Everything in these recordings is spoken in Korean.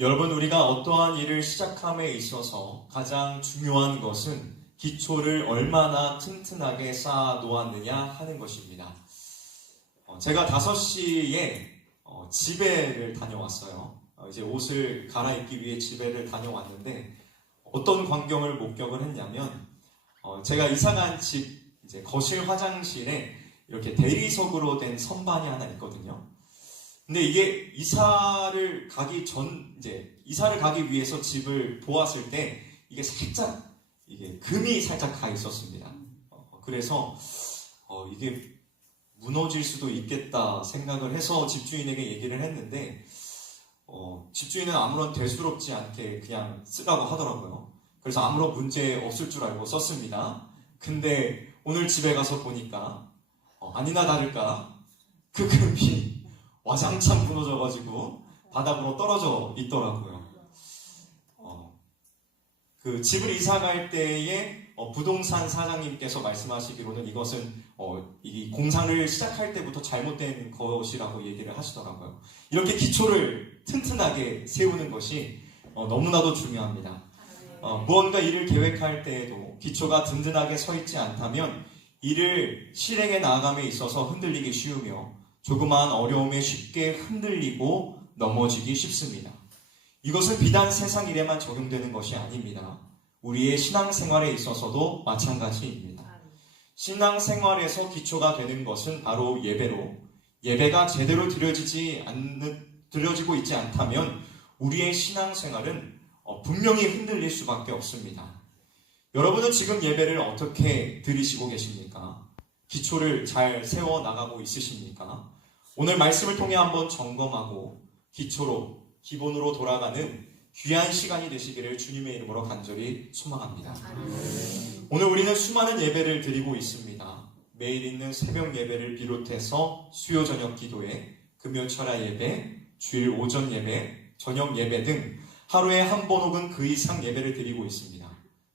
여러분, 우리가 어떠한 일을 시작함에 있어서 가장 중요한 것은 기초를 얼마나 튼튼하게 쌓아 놓았느냐 하는 것입니다. 제가 5시에 집회를 다녀왔어요. 이제 옷을 갈아입기 위해 집회를 다녀왔는데 어떤 광경을 목격을 했냐면 제가 이사간 집 이제 거실 화장실에 이렇게 대리석으로 된 선반이 하나 있거든요. 근데 이게 이사를 가기 위해서 집을 보았을 때 이게 살짝 금이 살짝 가 있었습니다. 그래서 이게 무너질 수도 있겠다 생각을 해서 집주인에게 얘기를 했는데 집주인은 아무런 대수롭지 않게 그냥 쓰라고 하더라고요. 그래서 아무런 문제 없을 줄 알고 썼습니다. 근데 오늘 집에 가서 보니까 아니나 다를까 그 금이 와장창 무너져가지고 바닥으로 떨어져 있더라고요. 그 집을 이사 갈 때에 부동산 사장님께서 말씀하시기로는 이것은 이 공사를 시작할 때부터 잘못된 것이라고 얘기를 하시더라고요. 이렇게 기초를 튼튼하게 세우는 것이 너무나도 중요합니다. 무언가 일을 계획할 때에도 기초가 든든하게 서 있지 않다면 일을 실행해 나아감에 있어서 흔들리기 쉬우며 조그마한 어려움에 쉽게 흔들리고 넘어지기 쉽습니다. 이것은 비단 세상 일에만 적용되는 것이 아닙니다. 우리의 신앙생활에 있어서도 마찬가지입니다. 신앙생활에서 기초가 되는 것은 바로 예배로, 예배가 제대로 드려지고 있지 않다면 우리의 신앙생활은 분명히 흔들릴 수밖에 없습니다. 여러분은 지금 예배를 어떻게 드리시고 계십니까? 기초를 잘 세워나가고 있으십니까? 오늘 말씀을 통해 한번 점검하고 기본으로 돌아가는 귀한 시간이 되시기를 주님의 이름으로 간절히 소망합니다. 오늘 우리는 수많은 예배를 드리고 있습니다. 매일 있는 새벽 예배를 비롯해서 수요 저녁 기도회, 금요 철야 예배, 주일 오전 예배, 저녁 예배 등 하루에 한 번 혹은 그 이상 예배를 드리고 있습니다.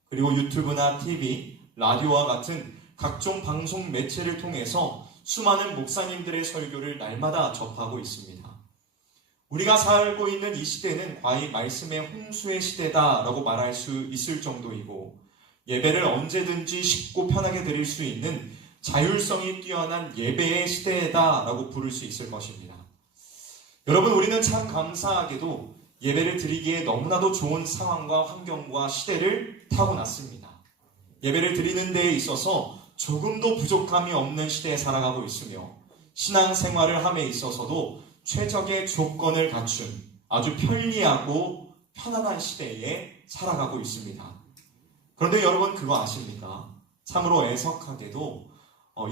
그리고 유튜브나 TV, 라디오와 같은 각종 방송 매체를 통해서 수많은 목사님들의 설교를 날마다 접하고 있습니다. 우리가 살고 있는 이 시대는 과히 말씀의 홍수의 시대다라고 말할 수 있을 정도이고 예배를 언제든지 쉽고 편하게 드릴 수 있는 자율성이 뛰어난 예배의 시대다라고 부를 수 있을 것입니다. 여러분, 우리는 참 감사하게도 예배를 드리기에 너무나도 좋은 상황과 환경과 시대를 타고났습니다. 예배를 드리는 데에 있어서 조금도 부족함이 없는 시대에 살아가고 있으며 신앙생활을 함에 있어서도 최적의 조건을 갖춘 아주 편리하고 편안한 시대에 살아가고 있습니다. 그런데 여러분 그거 아십니까? 참으로 애석하게도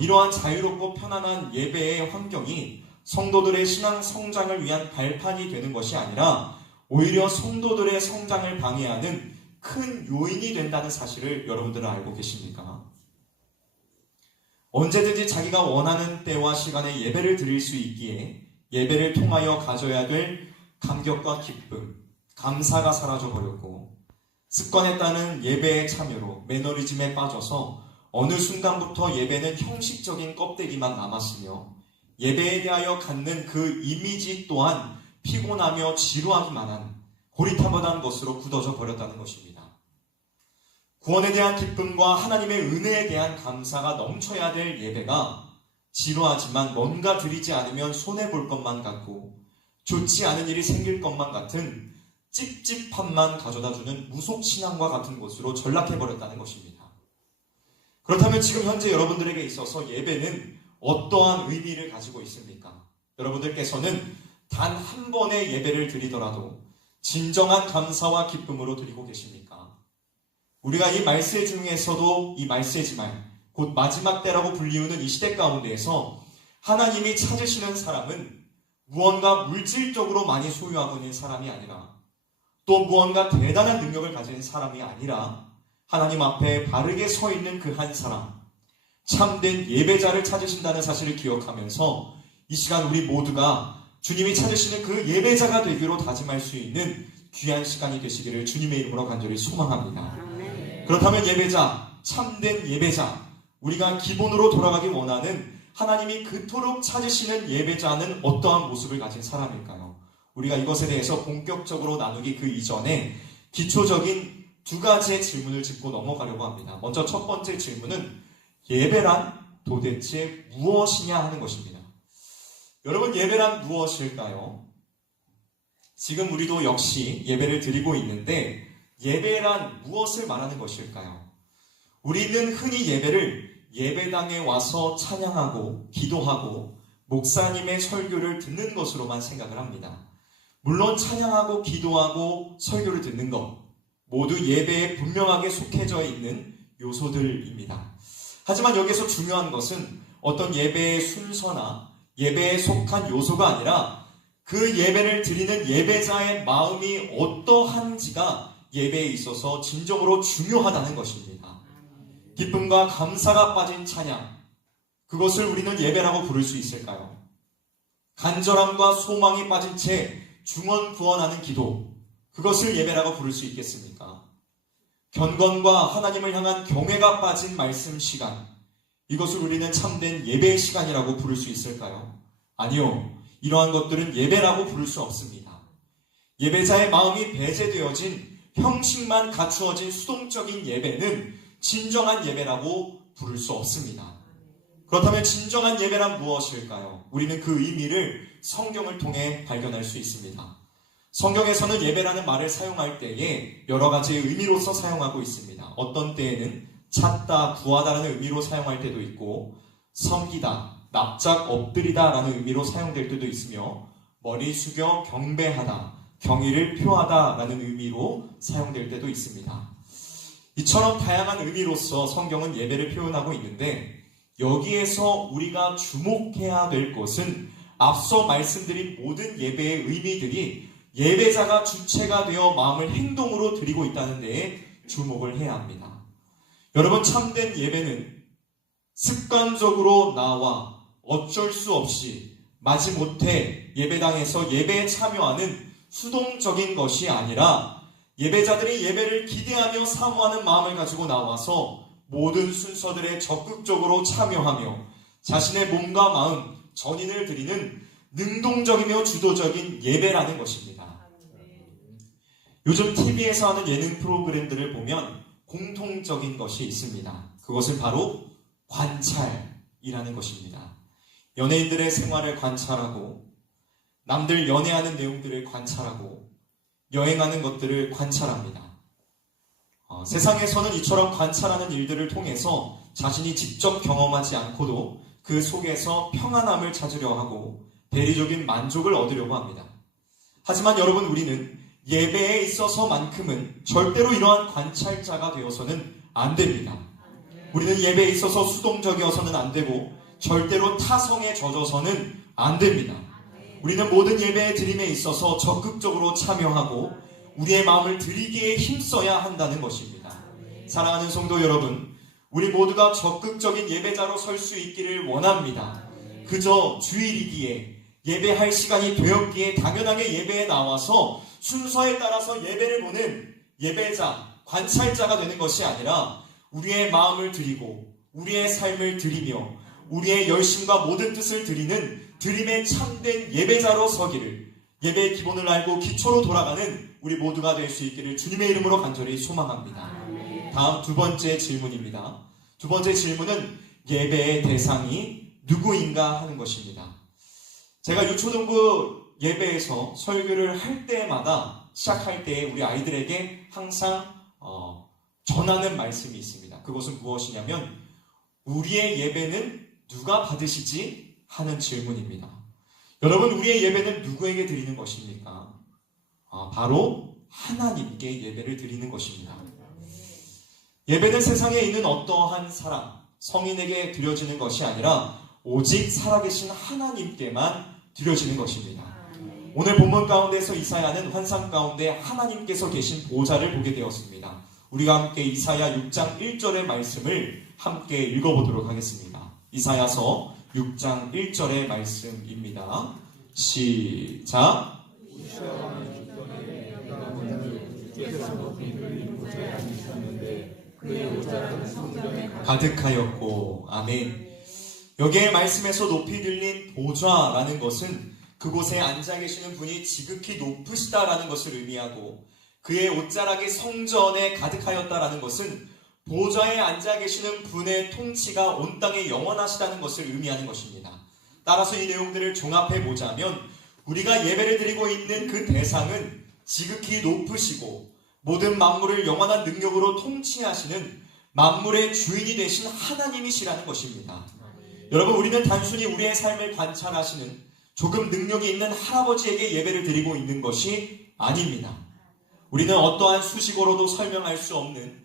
이러한 자유롭고 편안한 예배의 환경이 성도들의 신앙 성장을 위한 발판이 되는 것이 아니라 오히려 성도들의 성장을 방해하는 큰 요인이 된다는 사실을 여러분들은 알고 계십니까? 언제든지 자기가 원하는 때와 시간에 예배를 드릴 수 있기에 예배를 통하여 가져야 될 감격과 기쁨, 감사가 사라져버렸고 습관에 따른 예배의 참여로 매너리즘에 빠져서 어느 순간부터 예배는 형식적인 껍데기만 남았으며 예배에 대하여 갖는 그 이미지 또한 피곤하며 지루하기만 한 고리타분한 것으로 굳어져 버렸다는 것입니다. 구원에 대한 기쁨과 하나님의 은혜에 대한 감사가 넘쳐야 될 예배가 지루하지만 뭔가 드리지 않으면 손해볼 것만 같고 좋지 않은 일이 생길 것만 같은 찝찝함만 가져다주는 무속신앙과 같은 것으로 전락해버렸다는 것입니다. 그렇다면 지금 현재 여러분들에게 있어서 예배는 어떠한 의미를 가지고 있습니까? 여러분들께서는 단 한 번의 예배를 드리더라도 진정한 감사와 기쁨으로 드리고 계십니까? 우리가 이 말세 중에서도 이 말세지만 곧 마지막 때라고 불리우는 이 시대 가운데에서 하나님이 찾으시는 사람은 무언가 물질적으로 많이 소유하고 있는 사람이 아니라 또 무언가 대단한 능력을 가진 사람이 아니라 하나님 앞에 바르게 서 있는 그 한 사람, 참된 예배자를 찾으신다는 사실을 기억하면서 이 시간 우리 모두가 주님이 찾으시는 그 예배자가 되기로 다짐할 수 있는 귀한 시간이 되시기를 주님의 이름으로 간절히 소망합니다. 그렇다면 예배자, 참된 예배자, 우리가 기본으로 돌아가기 원하는 하나님이 그토록 찾으시는 예배자는 어떠한 모습을 가진 사람일까요? 우리가 이것에 대해서 본격적으로 나누기 그 이전에 기초적인 두 가지의 질문을 짚고 넘어가려고 합니다. 먼저 첫 번째 질문은 예배란 도대체 무엇이냐 하는 것입니다. 여러분, 예배란 무엇일까요? 지금 우리도 역시 예배를 드리고 있는데 예배란 무엇을 말하는 것일까요? 우리는 흔히 예배를 예배당에 와서 찬양하고 기도하고 목사님의 설교를 듣는 것으로만 생각을 합니다. 물론 찬양하고 기도하고 설교를 듣는 것 모두 예배에 분명하게 속해져 있는 요소들입니다. 하지만 여기서 중요한 것은 어떤 예배의 순서나 예배에 속한 요소가 아니라 그 예배를 드리는 예배자의 마음이 어떠한지가 예배에 있어서 진정으로 중요하다는 것입니다. 기쁨과 감사가 빠진 찬양, 그것을 우리는 예배라고 부를 수 있을까요? 간절함과 소망이 빠진 채 중언부언하는 기도, 그것을 예배라고 부를 수 있겠습니까? 경건과 하나님을 향한 경외가 빠진 말씀 시간, 이것을 우리는 참된 예배의 시간이라고 부를 수 있을까요? 아니요. 이러한 것들은 예배라고 부를 수 없습니다. 예배자의 마음이 배제되어진 형식만 갖추어진 수동적인 예배는 진정한 예배라고 부를 수 없습니다. 그렇다면 진정한 예배란 무엇일까요? 우리는 그 의미를 성경을 통해 발견할 수 있습니다. 성경에서는 예배라는 말을 사용할 때에 여러 가지의 의미로서 사용하고 있습니다. 어떤 때에는 찾다, 구하다라는 의미로 사용할 때도 있고 섬기다, 납작 엎드리다 라는 의미로 사용될 때도 있으며 머리 숙여 경배하다, 경의를 표하다 라는 의미로 사용될 때도 있습니다. 이처럼 다양한 의미로서 성경은 예배를 표현하고 있는데 여기에서 우리가 주목해야 될 것은 앞서 말씀드린 모든 예배의 의미들이 예배자가 주체가 되어 마음을 행동으로 드리고 있다는 데에 주목을 해야 합니다. 여러분, 참된 예배는 습관적으로 나와 어쩔 수 없이 마지못해 예배당에서 예배에 참여하는 수동적인 것이 아니라 예배자들이 예배를 기대하며 사모하는 마음을 가지고 나와서 모든 순서들에 적극적으로 참여하며 자신의 몸과 마음, 전인을 드리는 능동적이며 주도적인 예배라는 것입니다. 요즘 TV에서 하는 예능 프로그램들을 보면 공통적인 것이 있습니다. 그것은 바로 관찰이라는 것입니다. 연예인들의 생활을 관찰하고 남들 연애하는 내용들을 관찰하고 여행하는 것들을 관찰합니다. 세상에서는 이처럼 관찰하는 일들을 통해서 자신이 직접 경험하지 않고도 그 속에서 평안함을 찾으려 하고 대리적인 만족을 얻으려고 합니다. 하지만 여러분, 우리는 예배에 있어서만큼은 절대로 이러한 관찰자가 되어서는 안 됩니다. 우리는 예배에 있어서 수동적이어서는 안 되고 절대로 타성에 젖어서는 안 됩니다. 우리는 모든 예배의 드림에 있어서 적극적으로 참여하고 우리의 마음을 드리기에 힘써야 한다는 것입니다. 사랑하는 성도 여러분, 우리 모두가 적극적인 예배자로 설 수 있기를 원합니다. 그저 주일이기에 예배할 시간이 되었기에 당연하게 예배에 나와서 순서에 따라서 예배를 보는 예배자, 관찰자가 되는 것이 아니라 우리의 마음을 드리고 우리의 삶을 드리며 우리의 열심과 모든 뜻을 드리는 드림의 참된 예배자로 서기를, 예배의 기본을 알고 기초로 돌아가는 우리 모두가 될 수 있기를 주님의 이름으로 간절히 소망합니다. 다음 두 번째 질문입니다. 두 번째 질문은 예배의 대상이 누구인가 하는 것입니다. 제가 유초등부 예배에서 설교를 할 때마다 시작할 때 우리 아이들에게 항상 전하는 말씀이 있습니다. 그것은 무엇이냐면 우리의 예배는 누가 받으시지? 하는 질문입니다. 여러분, 우리의 예배는 누구에게 드리는 것입니까? 바로 하나님께 예배를 드리는 것입니다. 예배는 세상에 있는 어떠한 사람, 성인에게 드려지는 것이 아니라 오직 살아계신 하나님께만 드려지는 것입니다. 오늘 본문 가운데서 이사야는 환상 가운데 하나님께서 계신 보좌를 보게 되었습니다. 우리가 함께 이사야 6장 1절의 말씀을 함께 읽어보도록 하겠습니다. 이사야서 6장 1절의 말씀입니다. 시작. 가득하였고. 아멘. 여기에 말씀에서 높이 들린 보좌라는 것은 그곳에 앉아 계시는 분이 지극히 높으시다라는 것을 의미하고 그의 옷자락이 성전에 가득하였다라는 것은 보좌에 앉아 계시는 분의 통치가 온 땅에 영원하시다는 것을 의미하는 것입니다. 따라서 이 내용들을 종합해 보자면 우리가 예배를 드리고 있는 그 대상은 지극히 높으시고 모든 만물을 영원한 능력으로 통치하시는 만물의 주인이 되신 하나님이시라는 것입니다. 여러분, 우리는 단순히 우리의 삶을 관찰하시는 조금 능력이 있는 할아버지에게 예배를 드리고 있는 것이 아닙니다. 우리는 어떠한 수식어로도 설명할 수 없는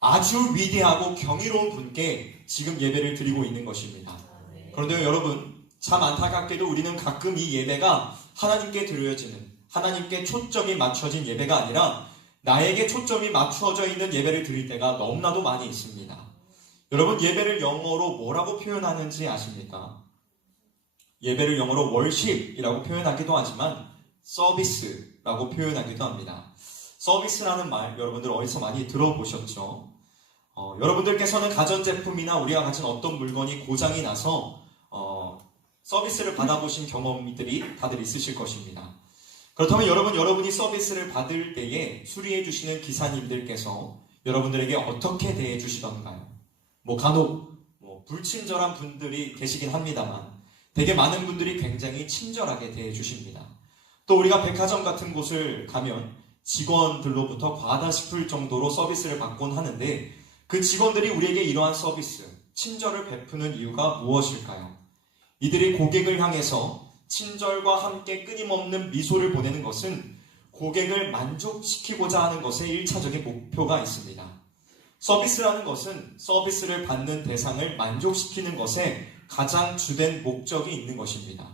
아주 위대하고 경이로운 분께 지금 예배를 드리고 있는 것입니다. 그런데 여러분, 참 안타깝게도 우리는 가끔 이 예배가 하나님께 드려지는, 하나님께 초점이 맞춰진 예배가 아니라 나에게 초점이 맞추어져 있는 예배를 드릴 때가 너무나도 많이 있습니다. 여러분, 예배를 영어로 뭐라고 표현하는지 아십니까? 예배를 영어로 worship이라고 표현하기도 하지만 서비스라고 표현하기도 합니다. 서비스라는 말 여러분들 어디서 많이 들어보셨죠? 여러분들께서는 가전제품이나 우리가 가진 어떤 물건이 고장이 나서 서비스를 받아보신 경험들이 다들 있으실 것입니다. 그렇다면 여러분이 서비스를 받을 때에 수리해 주시는 기사님들께서 여러분들에게 어떻게 대해 주시던가요? 간혹 불친절한 분들이 계시긴 합니다만 되게 많은 분들이 굉장히 친절하게 대해 주십니다. 또 우리가 백화점 같은 곳을 가면 직원들로부터 과하다 싶을 정도로 서비스를 받곤 하는데 그 직원들이 우리에게 이러한 서비스, 친절을 베푸는 이유가 무엇일까요? 이들이 고객을 향해서 친절과 함께 끊임없는 미소를 보내는 것은 고객을 만족시키고자 하는 것에 1차적인 목표가 있습니다. 서비스라는 것은 서비스를 받는 대상을 만족시키는 것에 가장 주된 목적이 있는 것입니다.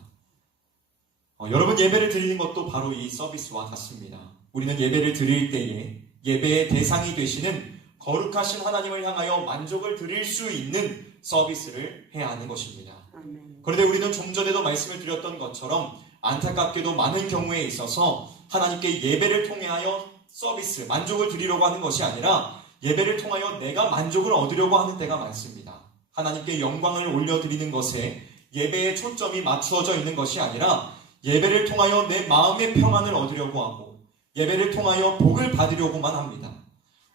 여러분, 예배를 드리는 것도 바로 이 서비스와 같습니다. 우리는 예배를 드릴 때에 예배의 대상이 되시는 거룩하신 하나님을 향하여 만족을 드릴 수 있는 서비스를 해야 하는 것입니다. 그런데 우리는 좀 전에도 말씀을 드렸던 것처럼 안타깝게도 많은 경우에 있어서 하나님께 예배를 통하여 서비스, 만족을 드리려고 하는 것이 아니라 예배를 통하여 내가 만족을 얻으려고 하는 때가 많습니다. 하나님께 영광을 올려드리는 것에 예배의 초점이 맞추어져 있는 것이 아니라 예배를 통하여 내 마음의 평안을 얻으려고 하고 예배를 통하여 복을 받으려고만 합니다.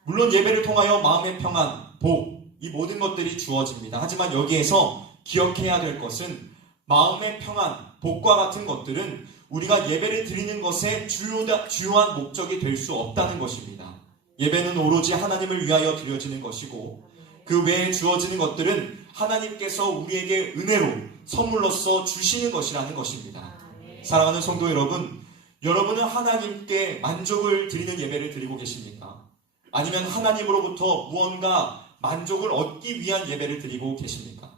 물론 예배를 통하여 마음의 평안, 복, 이 모든 것들이 주어집니다. 하지만 여기에서 기억해야 될 것은 마음의 평안, 복과 같은 것들은 우리가 예배를 드리는 것의 주요한 목적이 될 수 없다는 것입니다. 예배는 오로지 하나님을 위하여 드려지는 것이고 그 외에 주어지는 것들은 하나님께서 우리에게 은혜로 선물로서 주시는 것이라는 것입니다. 사랑하는 성도 여러분, 여러분은 하나님께 만족을 드리는 예배를 드리고 계십니까? 아니면 하나님으로부터 무언가 만족을 얻기 위한 예배를 드리고 계십니까?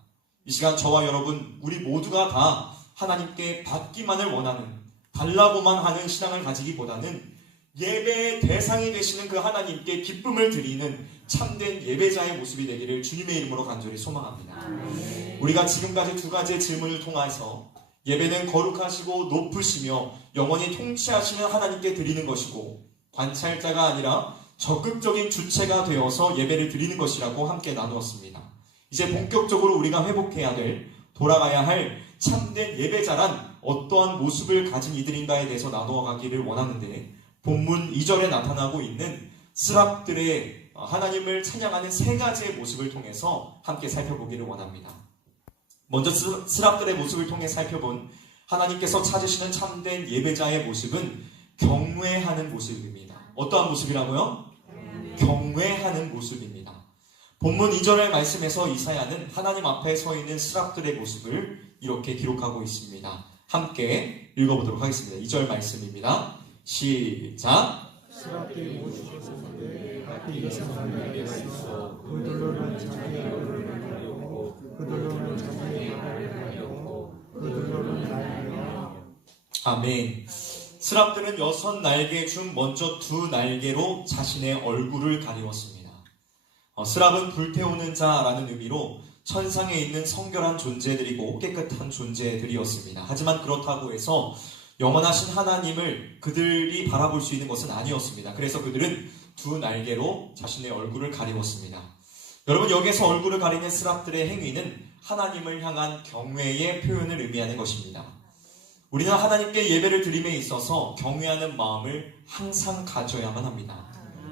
이 시간 저와 여러분, 우리 모두가 다 하나님께 받기만을 원하는, 달라고만 하는 신앙을 가지기보다는 예배의 대상이 되시는 그 하나님께 기쁨을 드리는 참된 예배자의 모습이 되기를 주님의 이름으로 간절히 소망합니다. 우리가 지금까지 두 가지의 질문을 통해서 예배는 거룩하시고 높으시며 영원히 통치하시는 하나님께 드리는 것이고 관찰자가 아니라 적극적인 주체가 되어서 예배를 드리는 것이라고 함께 나누었습니다. 이제 본격적으로 우리가 회복해야 될, 돌아가야 할 참된 예배자란 어떠한 모습을 가진 이들인가에 대해서 나누어 가기를 원하는데 본문 2절에 나타나고 있는 스랍들의 하나님을 찬양하는 세 가지의 모습을 통해서 함께 살펴보기를 원합니다. 먼저 스랍들의 모습을 통해 살펴본 하나님께서 찾으시는 참된 예배자의 모습은 경외하는 모습입니다. 어떠한 모습이라고요? 경외하는 모습입니다. 본문 2절의 말씀에서 이사야는 하나님 앞에 서 있는 스랍들의 모습을 이렇게 기록하고 있습니다. 함께 읽어보도록 하겠습니다. 2절 말씀입니다. 시작. 스랍들이 모시겠었는데 하필 이상한 있어 그들로는 자기의 얼굴을 가리고 그들로는 자기의 말을 가리고 그들로는 날며. 아멘. 스랍들은 6날개 중 먼저 2날개로 자신의 얼굴을 가리웠습니다. 스랍은 불태우는 자라는 의미로 천상에 있는 성결한 존재들이고 깨끗한 존재들이었습니다. 하지만 그렇다고 해서 영원하신 하나님을 그들이 바라볼 수 있는 것은 아니었습니다. 그래서 그들은 2날개로 자신의 얼굴을 가리웠습니다. 여러분, 여기에서 얼굴을 가리는 스랍들의 행위는 하나님을 향한 경외의 표현을 의미하는 것입니다. 우리는 하나님께 예배를 드림에 있어서 경외하는 마음을 항상 가져야만 합니다.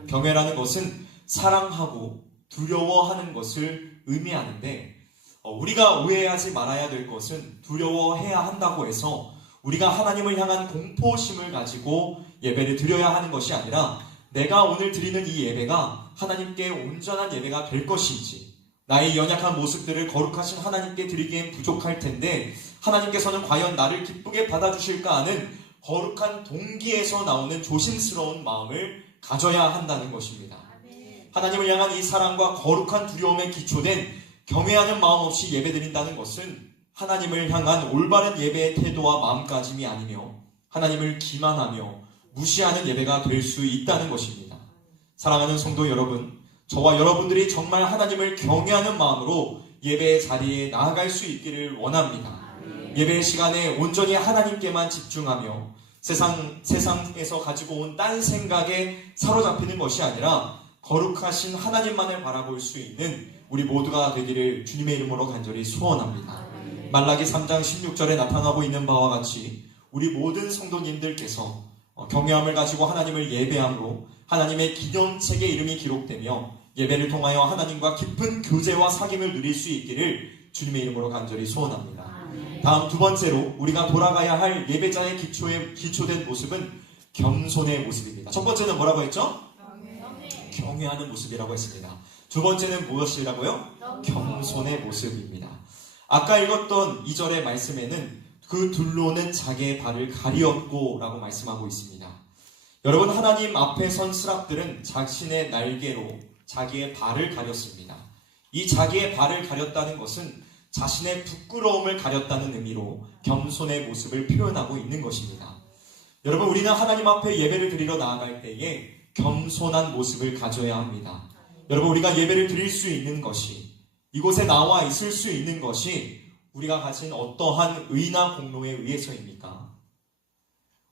경외라는 것은 사랑하고 두려워하는 것을 의미하는데, 우리가 오해하지 말아야 될 것은 두려워해야 한다고 해서 우리가 하나님을 향한 공포심을 가지고 예배를 드려야 하는 것이 아니라, 내가 오늘 드리는 이 예배가 하나님께 온전한 예배가 될 것인지, 나의 연약한 모습들을 거룩하신 하나님께 드리기엔 부족할 텐데 하나님께서는 과연 나를 기쁘게 받아주실까 하는 거룩한 동기에서 나오는 조심스러운 마음을 가져야 한다는 것입니다. 하나님을 향한 이 사랑과 거룩한 두려움에 기초된 경외하는 마음 없이 예배드린다는 것은 하나님을 향한 올바른 예배의 태도와 마음가짐이 아니며 하나님을 기만하며 무시하는 예배가 될 수 있다는 것입니다. 사랑하는 성도 여러분, 저와 여러분들이 정말 하나님을 경외하는 마음으로 예배의 자리에 나아갈 수 있기를 원합니다. 예배의 시간에 온전히 하나님께만 집중하며 세상에서 가지고 온 딴 생각에 사로잡히는 것이 아니라 거룩하신 하나님만을 바라볼 수 있는 우리 모두가 되기를 주님의 이름으로 간절히 소원합니다. 말라기 3장 16절에 나타나고 있는 바와 같이 우리 모든 성도님들께서 경외함을 가지고 하나님을 예배함으로 하나님의 기념책에 이름이 기록되며 예배를 통하여 하나님과 깊은 교제와 사귐을 누릴 수 있기를 주님의 이름으로 간절히 소원합니다. 다음 두 번째로 우리가 돌아가야 할 예배자의 기초된 모습은 겸손의 모습입니다. 첫 번째는 뭐라고 했죠? 경외하는 모습이라고 했습니다. 두 번째는 무엇이라고요? 겸손의 모습입니다. 아까 읽었던 2절의 말씀에는 그 둘로는 자기의 발을 가리었고 라고 말씀하고 있습니다. 여러분, 하나님 앞에 선 스랍들은 자신의 날개로 자기의 발을 가렸습니다. 이 자기의 발을 가렸다는 것은 자신의 부끄러움을 가렸다는 의미로 겸손의 모습을 표현하고 있는 것입니다. 여러분, 우리는 하나님 앞에 예배를 드리러 나아갈 때에 겸손한 모습을 가져야 합니다. 여러분, 우리가 예배를 드릴 수 있는 것이, 이곳에 나와 있을 수 있는 것이 우리가 가진 어떠한 의나 공로에 의해서입니까?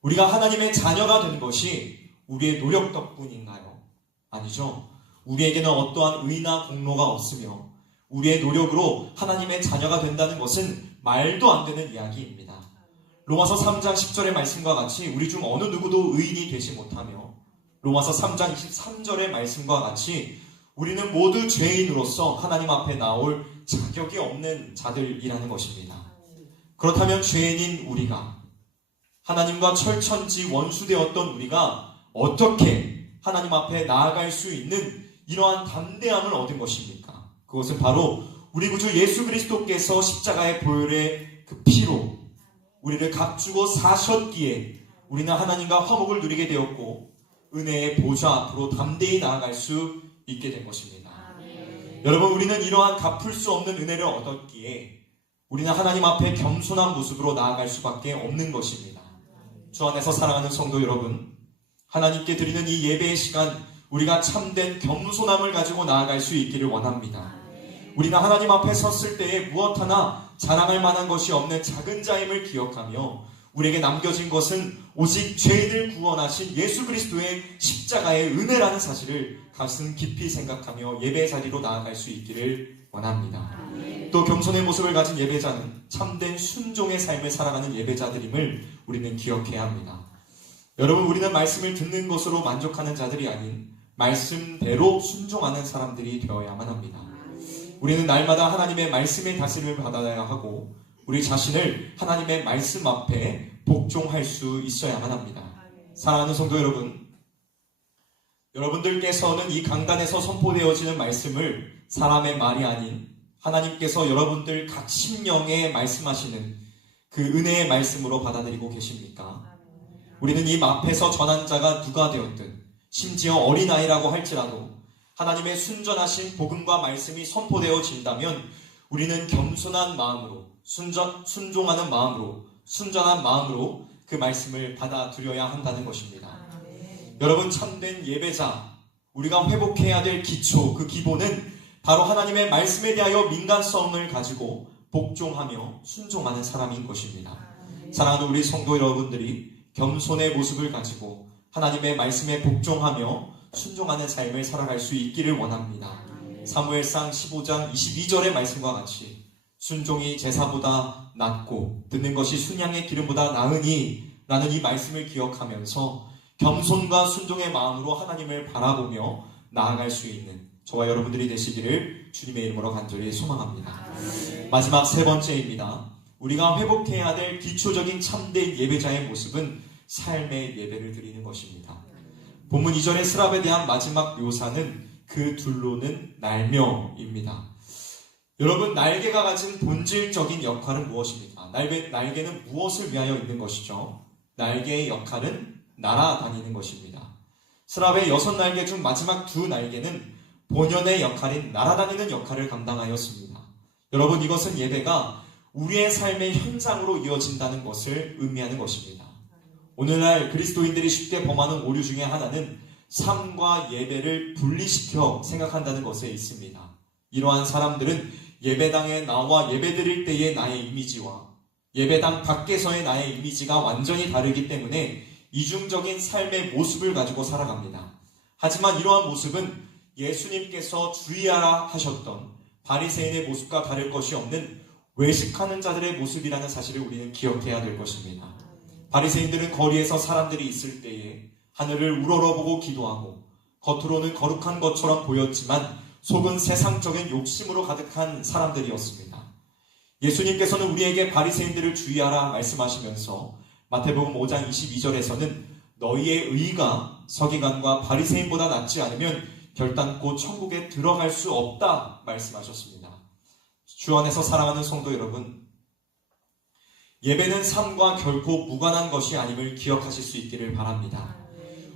우리가 하나님의 자녀가 된 것이 우리의 노력 덕분인가요? 아니죠. 우리에게는 어떠한 의나 공로가 없으며 우리의 노력으로 하나님의 자녀가 된다는 것은 말도 안 되는 이야기입니다. 로마서 3장 10절의 말씀과 같이 우리 중 어느 누구도 의인이 되지 못하며 로마서 3장 23절의 말씀과 같이 우리는 모두 죄인으로서 하나님 앞에 나올 자격이 없는 자들이라는 것입니다. 그렇다면 죄인인 우리가, 하나님과 철천지 원수되었던 우리가 어떻게 하나님 앞에 나아갈 수 있는 이러한 담대함을 얻은 것입니까? 그것은 바로 우리 구주 예수 그리스도께서 십자가의 보혈의 그 피로 우리를 값주고 사셨기에 우리는 하나님과 화목을 누리게 되었고 은혜의 보좌 앞으로 담대히 나아갈 수 있게 된 것입니다. 여러분, 우리는 이러한 갚을 수 없는 은혜를 얻었기에 우리는 하나님 앞에 겸손한 모습으로 나아갈 수밖에 없는 것입니다. 주 안에서 사랑하는 성도 여러분, 하나님께 드리는 이 예배의 시간, 우리가 참된 겸손함을 가지고 나아갈 수 있기를 원합니다. 우리가 하나님 앞에 섰을 때에 무엇 하나 자랑할 만한 것이 없는 작은 자임을 기억하며 우리에게 남겨진 것은 오직 죄인을 구원하신 예수 그리스도의 십자가의 은혜라는 사실을 가슴 깊이 생각하며 예배 자리로 나아갈 수 있기를 원합니다. 또 겸손의 모습을 가진 예배자는 참된 순종의 삶을 살아가는 예배자들임을 우리는 기억해야 합니다. 여러분, 우리는 말씀을 듣는 것으로 만족하는 자들이 아닌 말씀대로 순종하는 사람들이 되어야만 합니다. 우리는 날마다 하나님의 말씀의 다스림을 받아야 하고 우리 자신을 하나님의 말씀 앞에 복종할 수 있어야만 합니다. 사랑하는 성도 여러분, 여러분들께서는 이 강단에서 선포되어지는 말씀을 사람의 말이 아닌 하나님께서 여러분들 각 심령에 말씀하시는 그 은혜의 말씀으로 받아들이고 계십니까? 우리는 이 앞에서 전한 자가 누가 되었든 심지어 어린아이라고 할지라도 하나님의 순전하신 복음과 말씀이 선포되어진다면 우리는 겸손한 마음으로 순종하는 마음으로 순전한 마음으로 그 말씀을 받아들여야 한다는 것입니다. 여러분, 참된 예배자, 우리가 회복해야 될 기초, 그 기본은 바로 하나님의 말씀에 대하여 민감성을 가지고 복종하며 순종하는 사람인 것입니다. 사랑하는 우리 성도 여러분들이 겸손의 모습을 가지고 하나님의 말씀에 복종하며 순종하는 삶을 살아갈 수 있기를 원합니다. 사무엘상 15장 22절의 말씀과 같이 순종이 제사보다 낫고 듣는 것이 순양의 기름보다 나으니 라는 이 말씀을 기억하면서 겸손과 순종의 마음으로 하나님을 바라보며 나아갈 수 있는 저와 여러분들이 되시기를 주님의 이름으로 간절히 소망합니다. 마지막 세 번째입니다. 우리가 회복해야 될 기초적인 참된 예배자의 모습은 삶의 예배를 드리는 것입니다. 본문 2절의 스랍에 대한 마지막 묘사는 그 둘로는 날며입니다. 여러분, 날개가 가진 본질적인 역할은 무엇입니까? 날개는 무엇을 위하여 있는 것이죠? 날개의 역할은 날아다니는 것입니다. 스랍의 6날개 중 마지막 2날개는 본연의 역할인 날아다니는 역할을 감당하였습니다. 여러분, 이것은 예배가 우리의 삶의 현장으로 이어진다는 것을 의미하는 것입니다. 오늘날 그리스도인들이 쉽게 범하는 오류 중에 하나는 삶과 예배를 분리시켜 생각한다는 것에 있습니다. 이러한 사람들은 예배당에 나와 예배드릴 때의 나의 이미지와 예배당 밖에서의 나의 이미지가 완전히 다르기 때문에 이중적인 삶의 모습을 가지고 살아갑니다. 하지만 이러한 모습은 예수님께서 주의하라 하셨던 바리새인의 모습과 다를 것이 없는 외식하는 자들의 모습이라는 사실을 우리는 기억해야 될 것입니다. 바리새인들은 거리에서 사람들이 있을 때에 하늘을 우러러보고 기도하고 겉으로는 거룩한 것처럼 보였지만 속은 세상적인 욕심으로 가득한 사람들이었습니다. 예수님께서는 우리에게 바리새인들을 주의하라 말씀하시면서 마태복음 5장 22절에서는 너희의 의가 서기관과 바리새인보다 낫지 않으면 결단코 천국에 들어갈 수 없다 말씀하셨습니다. 주 안에서 사랑하는 성도 여러분, 예배는 삶과 결코 무관한 것이 아님을 기억하실 수 있기를 바랍니다.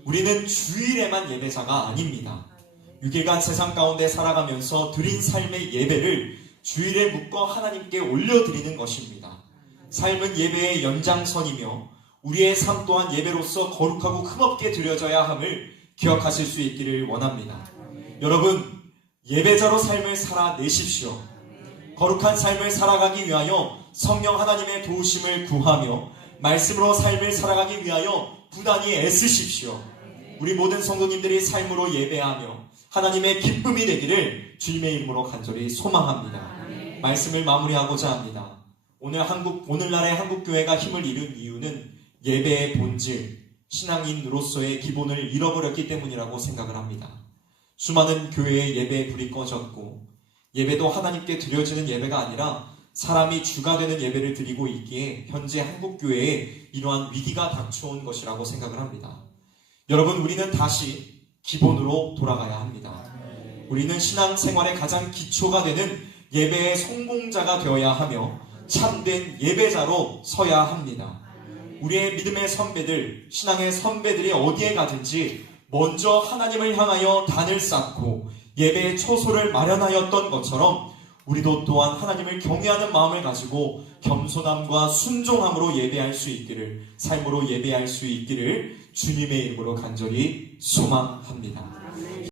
우리는 주일에만 예배자가 아닙니다. 6일간 세상 가운데 살아가면서 드린 삶의 예배를 주일에 묶어 하나님께 올려드리는 것입니다. 삶은 예배의 연장선이며 우리의 삶 또한 예배로서 거룩하고 흠없게 드려져야 함을 기억하실 수 있기를 원합니다. 여러분, 예배자로 삶을 살아내십시오. 거룩한 삶을 살아가기 위하여 성령 하나님의 도우심을 구하며 말씀으로 삶을 살아가기 위하여 부단히 애쓰십시오. 우리 모든 성도님들이 삶으로 예배하며 하나님의 기쁨이 되기를 주님의 이름으로 간절히 소망합니다. 말씀을 마무리하고자 합니다. 오늘날의 한국교회가 힘을 잃은 이유는 예배의 본질, 신앙인으로서의 기본을 잃어버렸기 때문이라고 생각을 합니다. 수많은 교회의 예배의 불이 꺼졌고 예배도 하나님께 드려지는 예배가 아니라 사람이 주가 되는 예배를 드리고 있기에 현재 한국교회에 이러한 위기가 닥쳐온 것이라고 생각을 합니다. 여러분, 우리는 다시 기본으로 돌아가야 합니다. 우리는 신앙생활의 가장 기초가 되는 예배의 성공자가 되어야 하며 참된 예배자로 서야 합니다. 우리의 믿음의 선배들, 신앙의 선배들이 어디에 가든지 먼저 하나님을 향하여 단을 쌓고 예배의 초소를 마련하였던 것처럼 우리도 또한 하나님을 경외하는 마음을 가지고 겸손함과 순종함으로 예배할 수 있기를, 삶으로 예배할 수 있기를 주님의 이름으로 간절히 소망합니다.